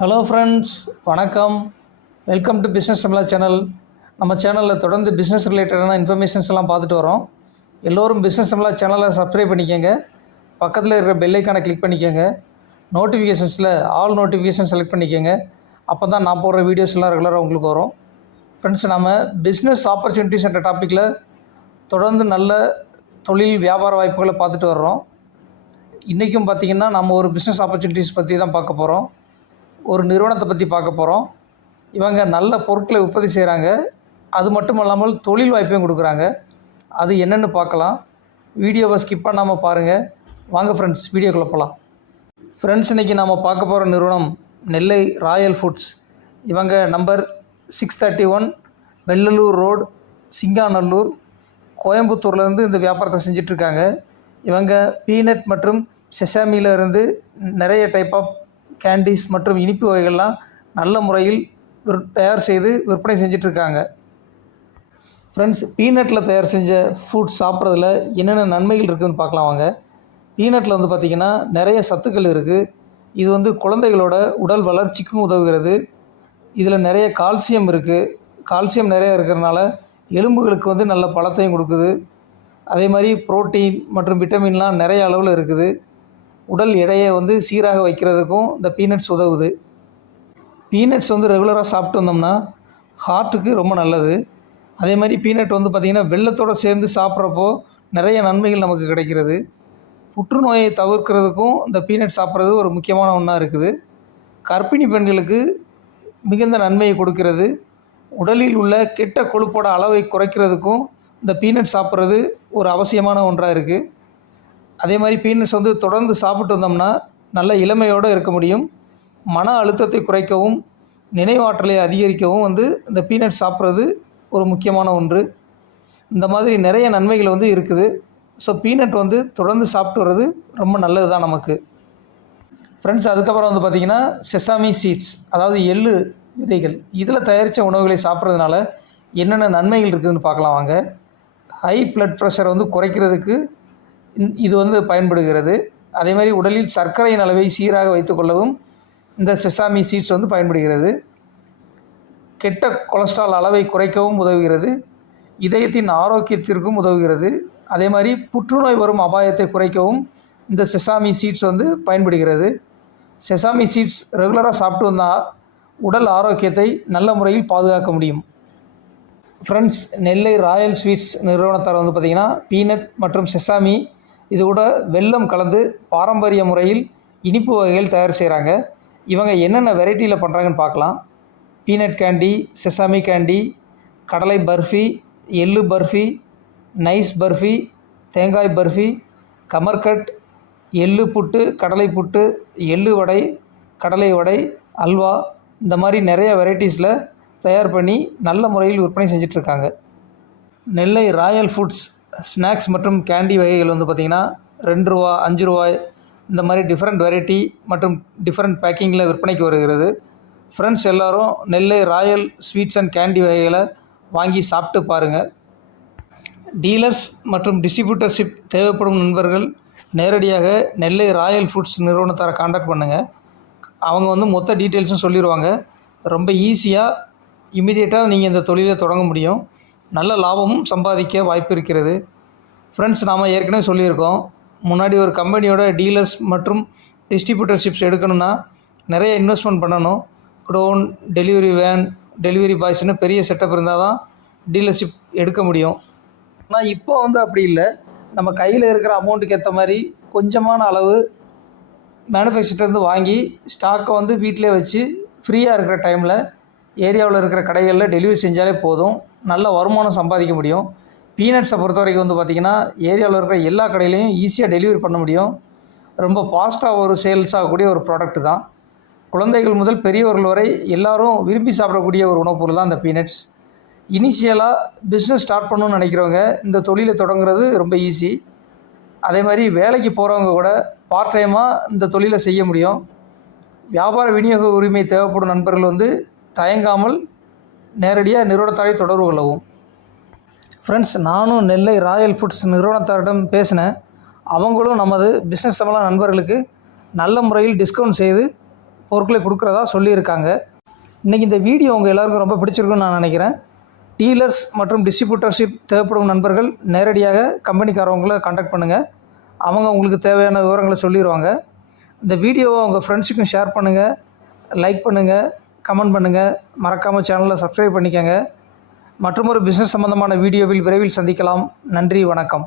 Hello friends, வணக்கம். Welcome to business Tamizha channel. நம்ம சேனலில் தொடர்ந்து பிஸ்னஸ் ரிலேட்டடான இன்ஃபர்மேஷன்ஸ் எல்லாம் பார்த்துட்டு வரோம். எல்லோரும் பிஸ்னஸ் தமிழா சேனலை சப்ஸ்கிரைப் பண்ணிக்கோங்க. பக்கத்தில் இருக்கிற பெல் ஐக்கானை கிளிக் பண்ணிக்கோங்க. நோட்டிஃபிகேஷன்ஸில் ஆல் நோட்டிஃபிகேஷன் செலக்ட் பண்ணிக்கோங்க. அப்போ தான் நான் போடுற வீடியோஸ் எல்லாம் ரெகுலராக உங்களுக்கு வரும். ஃப்ரெண்ட்ஸ், நம்ம பிஸ்னஸ் ஆப்பர்ச்சுனிட்டிஸ் என்ற டாப்பிக்கில் தொடர்ந்து நல்ல தொழில் வியாபார வாய்ப்புகளை பார்த்துட்டு வர்றோம். இன்றைக்கும் பார்த்திங்கன்னா நம்ம ஒரு பிஸ்னஸ் ஆப்பர்ச்சுனிட்டிஸ் பற்றி தான் பார்க்க போகிறோம். ஒரு நிறுவனத்தை பற்றி பார்க்க போகிறோம். இவங்க நல்ல பொருட்களை உற்பத்தி செய்கிறாங்க. அது மட்டும் இல்லாமல் தொழில் வாய்ப்பையும் கொடுக்குறாங்க. அது என்னென்னு பார்க்கலாம். வீடியோவை ஸ்கிப் பண்ணாமல் பாருங்கள். வாங்க ஃப்ரெண்ட்ஸ், வீடியோக்குள்ளே போகலாம். ஃப்ரெண்ட்ஸ், இன்றைக்கி நம்ம பார்க்க போகிற நிறுவனம் நெல்லை ராயல் ஃபுட்ஸ். இவங்க நம்பர் 631 வெள்ளலூர் ரோடு, சிங்காநல்லூர், கோயம்புத்தூர்லேருந்து இந்த வியாபாரத்தை செஞ்சிட்ருக்காங்க. இவங்க பீனட் மற்றும் செசாமியிலேருந்து நிறைய டைப் ஆஃப் கேண்டீஸ் மற்றும் இனிப்பு வகைகள்லாம் நல்ல முறையில் தயார் செய்து விற்பனை செஞ்சிட்ருக்காங்க. ஃப்ரெண்ட்ஸ், பீனட்டில் தயார் செஞ்ச ஃபுட் சாப்பிட்றதுல என்னென்ன நன்மைகள் இருக்குதுன்னு பார்க்கலாம் வாங்க. பீனட்டில் பார்த்திங்கன்னா நிறைய சத்துக்கள் இருக்குது. இது குழந்தைகளோட உடல் வளர்ச்சிக்கும் உதவுகிறது. இதில் நிறைய கால்சியம் இருக்குது. கால்சியம் நிறைய இருக்கிறதுனால எலும்புகளுக்கு நல்ல பலத்தையும் கொடுக்குது. அதே மாதிரி புரோட்டீன் மற்றும் விட்டமின்லாம் நிறைய அளவில் இருக்குது. உடல் எடையை சீராக வைக்கிறதுக்கும் இந்த பீனட்ஸ் உதவுது. பீனட்ஸ் ரெகுலராக சாப்பிட்டு வந்தோம்னா ஹார்ட்டுக்கு ரொம்ப நல்லது. அதே மாதிரி பீனட் பார்த்திங்கன்னா வெல்லத்தோடு சேர்ந்து சாப்பிட்றப்போ நிறைய நன்மைகள் நமக்கு கிடைக்கிறது. புற்றுநோயை தவிர்க்கிறதுக்கும் இந்த பீனட் சாப்பிட்றது ஒரு முக்கியமான ஒன்றா இருக்குது. கர்ப்பிணி பெண்களுக்கு மிகுந்த நன்மையை கொடுக்கிறது. உடலில் உள்ள கெட்ட கொழுப்போட அளவை குறைக்கிறதுக்கும் இந்த பீனட் சாப்பிட்றது ஒரு அவசியமான ஒன்றாக இருக்குது. அதே மாதிரி பீனட்ஸ் தொடர்ந்து சாப்பிட்டு வந்தோம்னா நல்ல இளமையோடு இருக்க முடியும். மன அழுத்தத்தை குறைக்கவும் நினைவாற்றலை அதிகரிக்கவும் இந்த பீனட் சாப்பிட்றது ஒரு முக்கியமான ஒன்று. இந்த மாதிரி நிறைய நன்மைகள் இருக்குது. ஸோ பீனட் தொடர்ந்து சாப்பிட்டு வர்றது ரொம்ப நல்லது தான் நமக்கு. ஃப்ரெண்ட்ஸ், அதுக்கப்புறம் பார்த்திங்கன்னா செசாமி சீட்ஸ், அதாவது எள்ளு விதைகள். இதில் தயாரித்த உணவுகளை சாப்பிட்றதுனால என்னென்ன நன்மைகள் இருக்குதுன்னு பார்க்கலாம் வாங்க. ஹை ப்ளட் ப்ரெஷர் குறைக்கிறதுக்கு இது பயன்படுகிறது. அதே மாதிரி உடலில் சர்க்கரையின் அளவை சீராக வைத்துக்கொள்ளவும் இந்த செசாமி சீட்ஸ் பயன்படுகிறது. கெட்ட கொலஸ்ட்ரால் அளவை குறைக்கவும் உதவுகிறது. இதயத்தின் ஆரோக்கியத்திற்கும் உதவுகிறது. அதே மாதிரி புற்றுநோய் வரும் அபாயத்தை குறைக்கவும் இந்த செசாமி சீட்ஸ் பயன்படுகிறது. செசாமி சீட்ஸ் ரெகுலராக சாப்பிட்டு வந்தால் உடல் ஆரோக்கியத்தை நல்ல முறையில் பாதுகாக்க முடியும். ஃப்ரெண்ட்ஸ், நெல்லை ராயல் ஸ்வீட்ஸ் நிறுவனத்தார் பார்த்திங்கன்னா பீனட் மற்றும் செசாமி இது கூட வெல்லம் கலந்து பாரம்பரிய முறையில் இனிப்பு வகைகள் தயார் செய்கிறாங்க. இவங்க என்னென்ன வெரைட்டியில் பண்ணுறாங்கன்னு பார்க்கலாம். பீனட் கேண்டி, செசாமி கேண்டி, கடலை பர்ஃபி, எள்ளு பர்ஃபி, நைஸ் பர்ஃபி, தேங்காய் பர்ஃபி, கமர்கட், எள்ளு புட்டு, கடலை புட்டு, எள்ளு வடை, கடலை வடை, அல்வா, இந்த மாதிரி நிறைய வெரைட்டிஸில் தயார் பண்ணி நல்ல முறையில் விற்பனை செஞ்சிட்ருக்காங்க. நெல்லை ராயல் ஃபுட்ஸ் ஸ்நாக்ஸ் மற்றும் கேண்டி வகைகள் பார்த்திங்கன்னா 2 ரூபா, 5 ரூபாய் இந்த மாதிரி டிஃப்ரெண்ட் வெரைட்டி மற்றும் டிஃப்ரெண்ட் பேக்கிங்கில் விற்பனைக்கு வருகிறது. ஃப்ரெண்ட்ஸ், எல்லோரும் நெல்லை ராயல் ஸ்வீட்ஸ் அண்ட் கேண்டி வகைகளை வாங்கி சாப்பிட்டு பாருங்கள். டீலர்ஸ் மற்றும் டிஸ்ட்ரிபியூட்டர்ஷிப் தேவைப்படும் நண்பர்கள் நேரடியாக நெல்லை ராயல் ஃபுட்ஸ் நிறுவனத்தாரை காண்டாக்ட் பண்ணுங்கள். அவங்க மொத்த டீட்டெயில்ஸும் சொல்லிடுவாங்க. ரொம்ப ஈஸியாக இமீடியட்டாக நீங்கள் இந்த தொழிலை தொடங்க முடியும். நல்ல லாபமும் சம்பாதிக்க வாய்ப்பு இருக்கிறது. ஃப்ரெண்ட்ஸ், நாம் ஏற்கனவே சொல்லியிருக்கோம், முன்னாடி ஒரு கம்பெனியோட டீலர்ஸ் மற்றும் டிஸ்ட்ரிபியூட்டர்ஷிப்ஸ் எடுக்கணும்னா நிறைய இன்வெஸ்ட்மெண்ட் பண்ணணும். குடோன், டெலிவரி வேன், டெலிவரி பாய்ஸ்னு பெரிய செட்டப் இருந்தால் தான் டீலர்ஷிப் எடுக்க முடியும். ஆனால் இப்போ அப்படி இல்லை. நம்ம கையில் இருக்கிற அமௌண்ட்டுக்கு ஏற்ற மாதிரி கொஞ்சமான அளவு மேனுஃபேக்சர்லேருந்து வாங்கி ஸ்டாக்கை வீட்டிலே வச்சு ஃப்ரீயாக இருக்கிற டைமில் ஏரியாவில் இருக்கிற கடைகளில் டெலிவரி செஞ்சாலே போதும். நல்ல வருமானம் சம்பாதிக்க முடியும். பீனட்ஸை பொறுத்த வரைக்கும் பார்த்திங்கன்னா ஏரியாவில் இருக்கிற எல்லா கடையிலையும் ஈஸியாக டெலிவரி பண்ண முடியும். ரொம்ப ஃபாஸ்ட்டாக ஒரு சேல்ஸ் ஆகக்கூடிய ஒரு ப்ராடக்ட் தான். குழந்தைகள் முதல் பெரியவர்கள் வரை எல்லோரும் விரும்பி சாப்பிடக்கூடிய ஒரு உணவுப் பொருள் தான் இந்த பீனட்ஸ். இனிஷியலாக பிஸ்னஸ் ஸ்டார்ட் பண்ணணும்னு நினைக்கிறவங்க இந்த தொழிலை தொடங்குறது ரொம்ப ஈஸி. அதே மாதிரி வேலைக்கு போகிறவங்க கூட பார்ட் டைமாக இந்த தொழிலை செய்ய முடியும். வியாபார விநியோக உரிமை தேவைப்படும் நண்பர்கள் தயங்காமல் நேரடியாக நிறுவனத்தாரை தொடர்பு கொள்ளவும். ஃப்ரெண்ட்ஸ், நானும் நெல்லை ராயல் ஃபுட்ஸ் நிறுவனத்தாரிடம் பேசினேன். அவங்களும் நமது பிஸ்னஸ் சம்பள நண்பர்களுக்கு நல்ல முறையில் டிஸ்கவுண்ட் செய்து பொருட்களை கொடுக்குறதா சொல்லியிருக்காங்க. இன்றைக்கி இந்த வீடியோ உங்கள் எல்லாருக்கும் ரொம்ப பிடிச்சிருக்குன்னு நான் நினைக்கிறேன். டீலர்ஸ் மற்றும் டிஸ்ட்ரிபியூட்டர்ஷிப் தேவைப்படும் நண்பர்கள் நேரடியாக கம்பெனிக்காரவங்களை கான்டாக்ட் பண்ணுங்கள். அவங்க உங்களுக்கு தேவையான விவரங்களை சொல்லிடுவாங்க. இந்த வீடியோவை உங்கள் ஃப்ரெண்ட்ஸுக்கும் ஷேர் பண்ணுங்கள், லைக் பண்ணுங்கள், கமெண்ட் பண்ணுங்கள். மறக்காமல் சேனலை சப்ஸ்கிரைப் பண்ணிக்கோங்க. மற்றொரு பிஸ்னஸ் சம்பந்தமான வீடியோவில் விரைவில் சந்திக்கலாம். நன்றி, வணக்கம்.